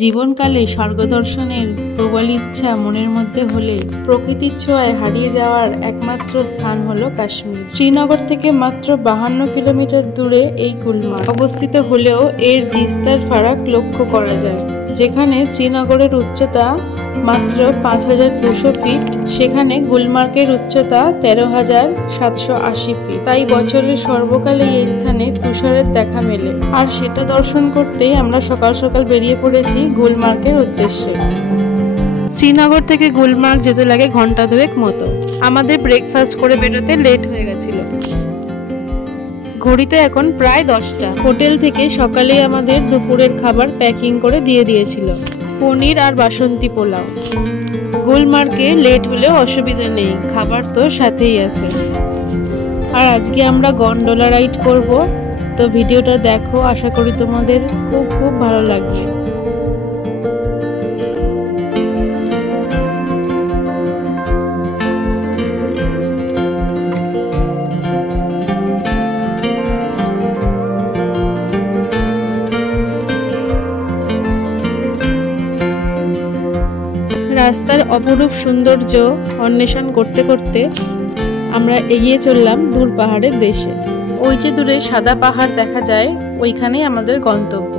জীবনকালে স্বর্গ দর্শনের প্রবল ইচ্ছা মনের মধ্যে হলে প্রকৃতির ছোঁয়ায় হারিয়ে যাওয়ার একমাত্র স্থান হলো কাশ্মীর। শ্রীনগর থেকে মাত্র 52 কিলোমিটার দূরে এই গুলমার্গ অবস্থিত হলেও এর বিস্তার ফারাক লক্ষ্য করা যায়। যেখানে শ্রীনগরের উচ্চতা মাত্র 5200 ফিট, সেখানে গুলমার্গের উচ্চতা 13,780 ফিট। তাই বছরের সর্বকালেই এই স্থানে তুষারের দেখা মেলে। আর সেটা দর্শন করতেই আমরা সকাল সকাল বেরিয়ে পড়েছি গুলমার্গের উদ্দেশ্যে। শ্রীনগর থেকে গুলমার্গ যেতে লাগে ঘন্টা দুয়েক মতো। আমাদের ব্রেকফাস্ট করে বেরোতে লেট হয়ে গেছিল। ঘড়িতে এখন প্রায় 10টা। হোটেল থেকে সকালেই আমাদের দুপুরের খাবার প্যাকিং করে দিয়ে দিয়েছিল, পনির আর বাসন্তী পোলাও। গুলমার্গে লেট হলেও অসুবিধা নেই, খাবার তো সাথেই আছে। আর আজকে আমরা গন্ডোলা রাইড করব, তো ভিডিওটা দেখো, আশা করি তোমাদের খুব খুব ভালো লাগবে। রাস্তার অপরূপ সৌন্দর্য অন্বেষণ করতে করতে আমরা এগিয়ে চললাম দূর পাহাড়ের দেশে। ওই যে দূরে সাদা পাহাড় দেখা যায়, ওইখানেই আমাদের গন্তব্য।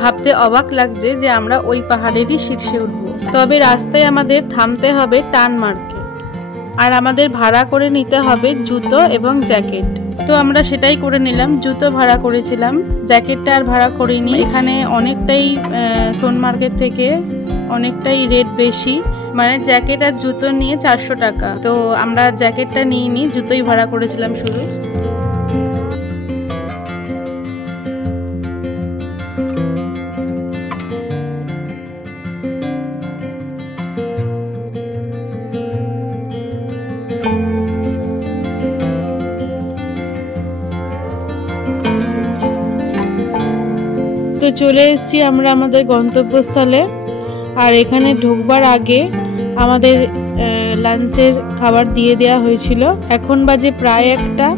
ভাবতে অবাক লাগছে যে আমরা ওই পাহাড়েরই শীর্ষে উঠব। তবে রাস্তায় আমাদের থামতে হবে টার্ন মার্কে, আর আমাদের ভাড়া করে নিতে হবে জুতো এবং জ্যাকেট। তো আমরা সেটাই করে নিলাম, জুতো ভাড়া করেছিলাম, জ্যাকেটটা আর ভাড়া করিনি। এখানে অনেকটাই সোনমার্গের থেকে অনেকটাই রেট বেশি, মানে জ্যাকেট আর জুতো নিয়ে 400 টাকা। তো আমরা জ্যাকেটটা নিইনি, জুতোই ভাড়া করেছিলাম শুধু। তো চলে এসেছি আমরা আমাদের গন্তব্যস্থলে। আর এখানে ঢুকবার আগে আমাদের লাঞ্চের খাবার দিয়ে দেওয়া হয়েছিল। এখন বাজে প্রায় 1টা,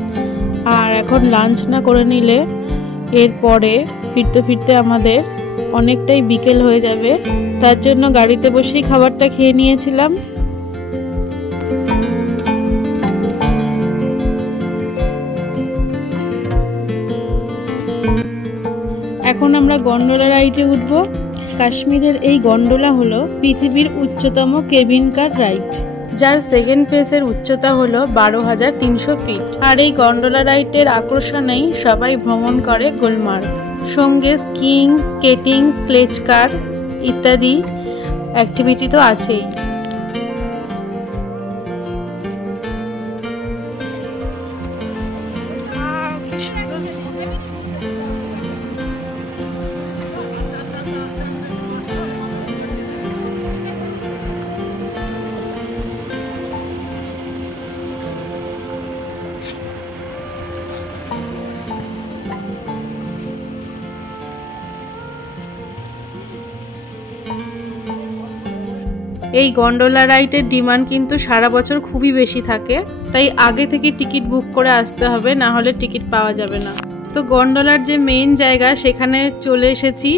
আর এখন লাঞ্চ না করে নিলে এরপরে ফিরতে ফিরতে আমাদের অনেকটাই বিকেল হয়ে যাবে। তার জন্য গাড়িতে বসেই খাবারটা খেয়ে নিয়েছিলাম। এখন আমরা গন্ডোলা রাইডে উঠব। কাশ্মীরের এই গন্ডোলা হলো পৃথিবীর উচ্চতম কেবিন কার রাইড, যার সেকেন্ড ফেজের উচ্চতা হলো 12,300 ফিট। আর এই গন্ডোলা রাইডের আকর্ষণেই সবাই ভ্রমণ করে গুলমার্গ। সঙ্গে স্কিইং, স্কেটিং, স্লেজ কার ইত্যাদি অ্যাক্টিভিটি তো আছেই। এই গন্ডোলা রাইডের ডিমান্ড কিন্তু সারা বছর খুবই বেশি থাকে, তাই আগে থেকে টিকিট বুক করে আসতে হবে, না হলে টিকিট পাওয়া যাবে না। তো গন্ডোলার যে মেইন জায়গা সেখানে চলে এসেছি।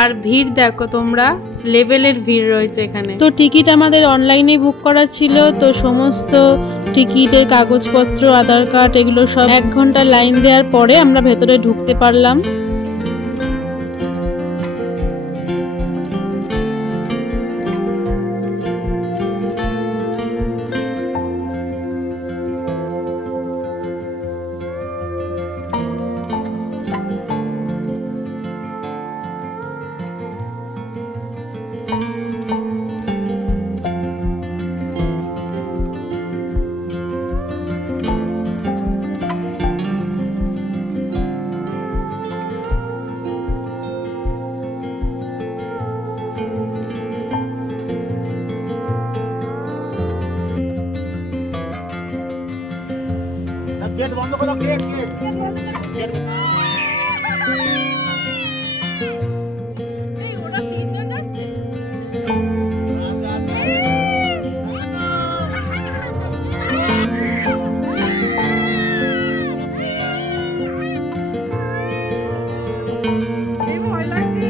আর ভিড় দেখো তোমরা, লেভেলের ভিড় রয়েছে এখানে। তো টিকিট আমাদের অনলাইনে বুক করা ছিল, তো সমস্ত টিকিটের কাগজপত্র, আধার কার্ড, এগুলো সব 1 ঘন্টা লাইন দেওয়ার পরে আমরা ভেতরে ঢুকতে পারলাম। गेट बंद करो, गेट गेट गेट এই ওরা তিনজন যাচ্ছে। এই ভয় লাগছে।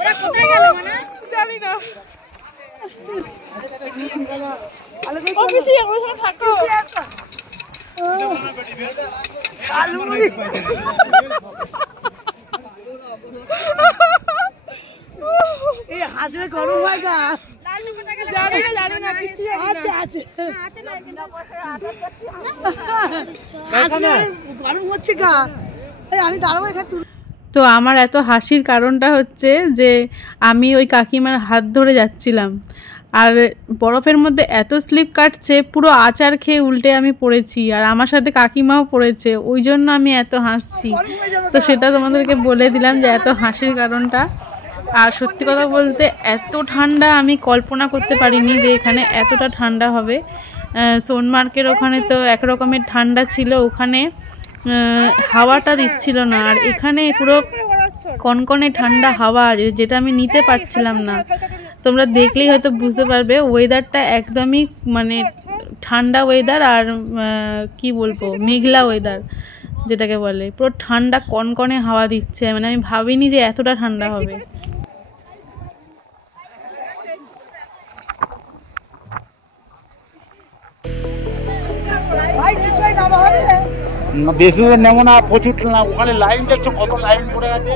ওরা কোথায় গেল মানে জানি না অফিসে ওই সময় থাকো চালু এই হাসলে গরম হয় গা লালু কোথায় গেল জানি না কিছু আছে আছে আছে না এখানে হাসলে গরম হচ্ছে গা এই আমি দাঁড়াবো এখানে। তো আমার এত হাসির কারণটা হচ্ছে যে আমি ওই কাকিমার হাত ধরে যাচ্ছিলাম, আর বরফের মধ্যে এত স্লিপ কাটছে, পুরো আচার খেয়ে উল্টে আমি পড়েছি, আর আমার সাথে কাকিমাও পড়েছে, ওই জন্য আমি এত হাসছি। তো সেটা তোমাদেরকে বলে দিলাম যে এত হাসির কারণটা। আর সত্যি কথা বলতে এত ঠান্ডা আমি কল্পনা করতে পারিনি যে এখানে এতটা ঠান্ডা হবে। সোনমার্গের ওখানে তো এক রকমের ঠান্ডা ছিল, ওখানে হাওয়াটা দিচ্ছিল না, আর এখানে পুরো কনকনে ঠান্ডা হাওয়া, যেটা আমি নিতে পারছিলাম না। তোমরা দেখলেই হয়তো বুঝতে পারবে ওয়েদারটা একদমই মানে ঠান্ডা ওয়েদার, আর কি বলবো মেঘলা ওয়েদার যেটাকে বলে, পুরো ঠান্ডা কনকনে হাওয়া দিচ্ছে, মানে আমি ভাবিনি যে এতটা ঠান্ডা হবে। বেশি নেবো না, প্রচুর না, ওখানে লাইন দেখছো কত লাইন পড়ে আছে।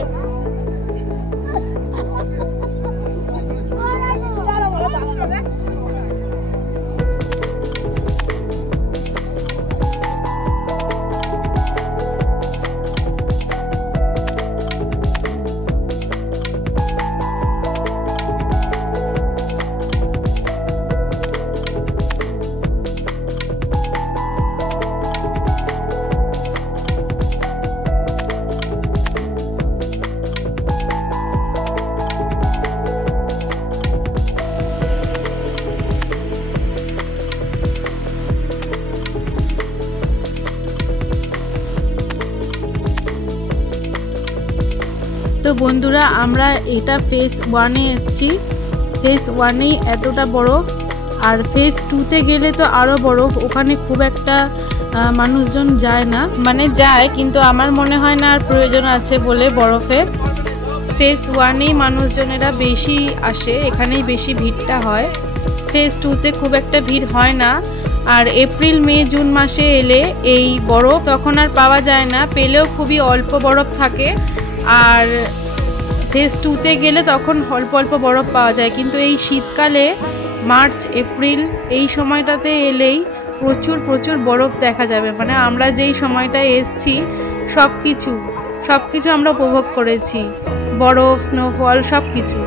তো বন্ধুরা আমরা এটা ফেজ 1-এ এসেছি, ফেজ 1-এই এতটা বরফ, আর ফেজ 2-তে গেলে তো আরও বরফ। ওখানে খুব একটা মানুষজন যায় না, মানে যায় কিন্তু আমার মনে হয় না আর প্রয়োজন আছে বলে বরফের। ফেজ 1-এই মানুষজনেরা বেশি আসে, এখানেই বেশি ভিড়টা হয়। ফেজ 2-তে খুব একটা ভিড় হয় না, আর এপ্রিল মে জুন মাসে এলে এই বরফ তখন আর পাওয়া যায় না, পেলেও খুবই অল্প বরফ থাকে। আর ফেজ 2-তে গেলে তখন অল্প অল্প বরফ পাওয়া যায়, কিন্তু এই শীতকালে মার্চ এপ্রিল এই সময়টাতে এলেই প্রচুর প্রচুর বরফ দেখা যাবে। মানে আমরা যেই সময়টায় এসছি সব কিছু আমরা উপভোগ করেছি, বরফ, স্নোফল সব কিছু।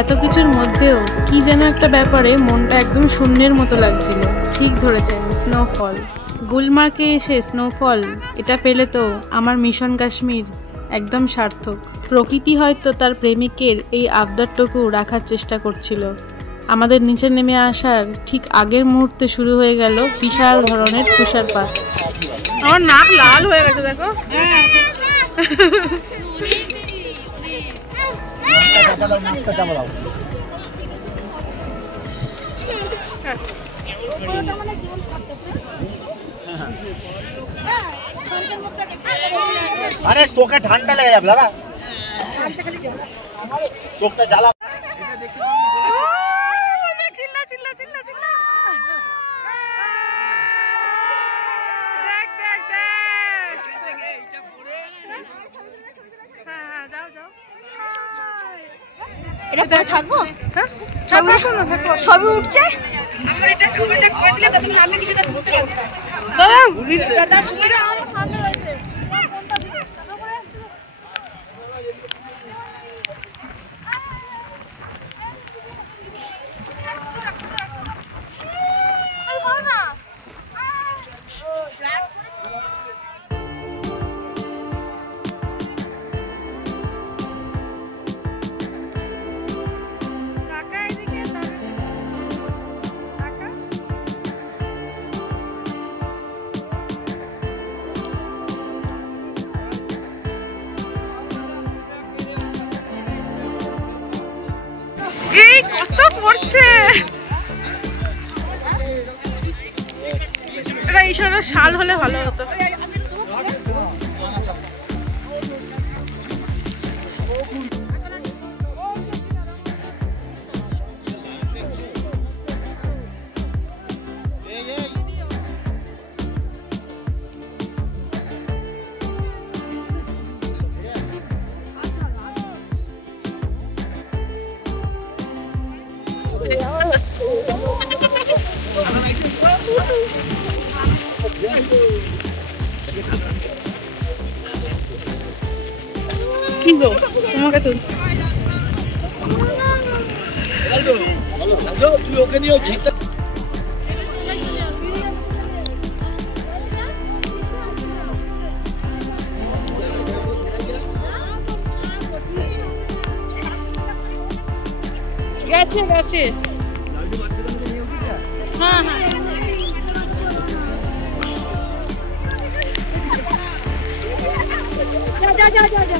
এত কিছুর মধ্যেও কি যেন একটা ব্যাপারে মনটা একদম শূন্যের মতো লাগছিল। ঠিক ধরেছেন, স্নোফল। গুলমার্গে এসে স্নোফল এটা পেলে তো আমার মিশন কাশ্মীর একদম সার্থক। প্রকৃতি হয়তো তার প্রেমিকের এই আবদারটুকু রাখার চেষ্টা করছিল। আমাদের নিচে নেমে আসার ঠিক আগের মুহূর্তে শুরু হয়ে গেল বিশাল ধরনের তুষারপাত। আমার নাক লাল হয়ে গেছে দেখো। আরে চোখে ঠান্ডা লেগে যাবে দাদা, চোখটা জ্বালা। এটা পরে থাকবো, ছবি উঠছে। আমার এটা ছবিটা করে দিলে তখন আমি কিছু বলতে পারবো না। দাদা ছবিটা আমার সামনে রয়েছে। এই কত পড়ছে, এটা ঈশ্বরের শাল হলে ভালো হতো। কি গো তোমাকে তো তুই ওকে নিয়ে ঠিকঠাক গেছে গেছে। হ্যাঁ হ্যাঁ যা যা যা যা।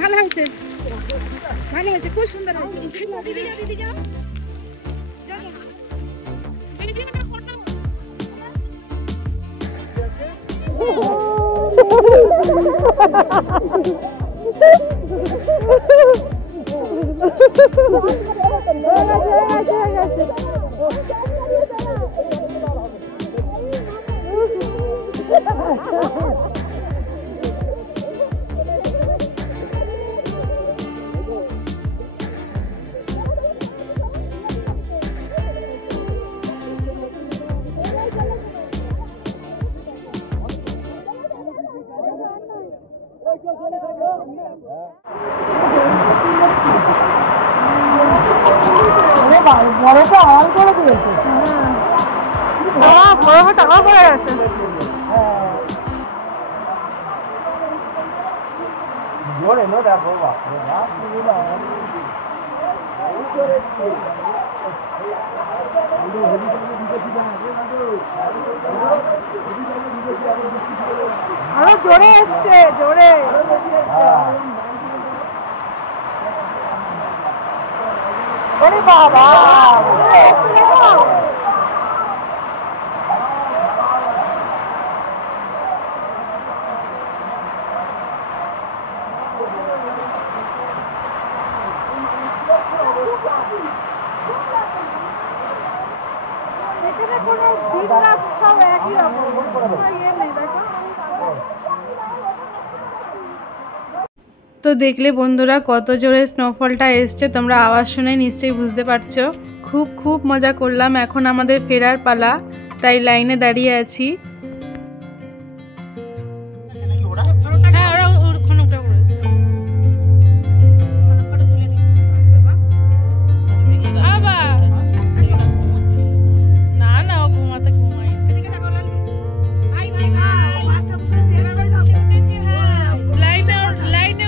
ভালো হয়েছে, ভালো হয়েছে, খুব সুন্দর হয়েছে। দিদি যাও, দিদি যাও। বড়টা অন করে দিয়েছে, বড়টা অন করে গেছে। জোরে নো দেখো বাপ আরো জোরে এসছে, জোরে। ওরে বাবা, এখানে কোনো দিন রাত সব একই রকম, ইয়ে নেই দেখো। তো দেখলে বন্ধুরা কত জোরে স্নোফলটা এসছে, তোমরা আওয়াজ শুনে নিশ্চয়ই বুঝতে পারছো খুব খুব মজা করলাম। এখন আমাদের ফেরার পালা, তাই লাইনে দাঁড়িয়ে আছি। হ্যাঁ ওরা ওখানে উঠে পড়েছে। না না ও ঘুমাতে ঘুমাই। লাইনে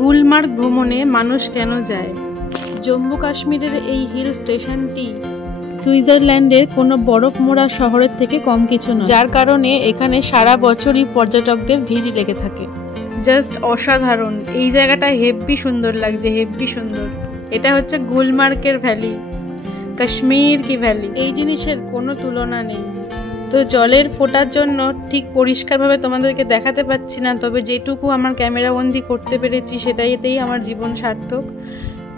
গুলমার্গ ভ্রমণে মানুষ কেন যায়? জম্মু কাশ্মীরের এই হিল স্টেশনটি সুইজারল্যান্ডের কোনো বরফ মোড়া শহরের থেকে কম কিছু নয়, যার কারণে এখানে সারা বছরই পর্যটকদের ভিড় লেগে থাকে। জাস্ট অসাধারণ, এই জায়গাটা হেব্বি সুন্দর লাগছে, হেব্বি সুন্দর। এটা হচ্ছে গুলমার্গের ভ্যালি, কাশ্মীর কি ভ্যালি, এই জিনিসের কোনো তুলনা নেই। তো জলের ফোঁটার জন্য ঠিক পরিষ্কারভাবে তোমাদেরকে দেখাতে পাচ্ছি না, তবে যেটুকু আমার ক্যামেরাবন্দি করতে পেরেছি সেটাইতেই আমার জীবন সার্থক।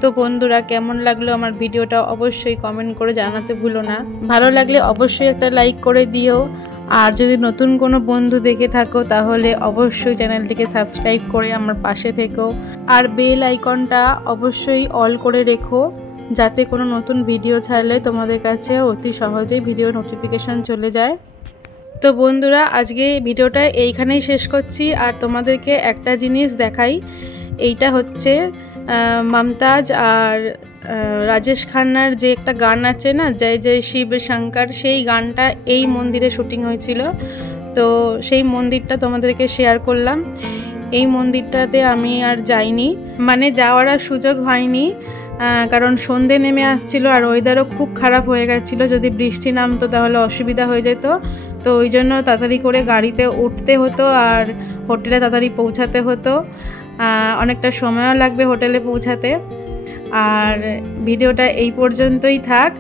তো বন্ধুরা, কেমন লাগলো আমার ভিডিওটা অবশ্যই কমেন্ট করে জানাতে ভুলো না। ভালো লাগলে অবশ্যই একটা লাইক করে দিও, আর যদি নতুন কোনো বন্ধু দেখে থাকো তাহলে অবশ্যই চ্যানেলটিকে সাবস্ক্রাইব করে আমার পাশে থেকো, আর বেল আইকনটা অবশ্যই অল করে রেখো, যাতে কোনো নতুন ভিডিও ছাড়লে তোমাদের কাছে অতি সহজেই ভিডিও নোটিফিকেশন চলে যায়। তো বন্ধুরা, আজকে ভিডিওটা এইখানেই শেষ করছি। আর তোমাদেরকে একটা জিনিস দেখাই, এইটা হচ্ছে মমতাজ আর রাজেশ খান্নার যে একটা গান আছে না, জয় জয় শিব শঙ্কর, সেই গানটা এই মন্দিরে শুটিং হয়েছিল। তো সেই মন্দিরটা তোমাদেরকে শেয়ার করলাম। এই মন্দিরটাতে আমি আর যাইনি, মানে যাওয়ার আর সুযোগ হয়নি, কারণ সন্ধে নেমে আসছিল আর ওয়েদারও খুব খারাপ হয়ে গেছিলো। যদি বৃষ্টি নামতো তাহলে অসুবিধা হয়ে যেত। তো ওই জন্য তাড়াতাড়ি করে গাড়িতে উঠতে হতো আর হোটেলে তাড়াতাড়ি পৌঁছাতে হতো, অনেকটা সময়ও লাগবে হোটেলে পৌঁছাতে। আর ভিডিওটা এই পর্যন্তই থাক।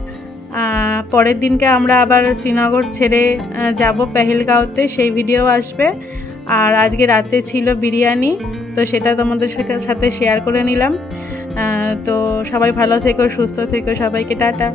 পরের দিনকে আমরা আবার শ্রীনগর ছেড়ে যাব পেহেলগাঁওতে, সেই ভিডিও আসবে। আর আজকে রাতে ছিল বিরিয়ানি, তো সেটা তোমাদের সাথে শেয়ার করে নিলাম। তো সবাই ভালো থেকো, সুস্থ থেকো, সবাইকে টাটা।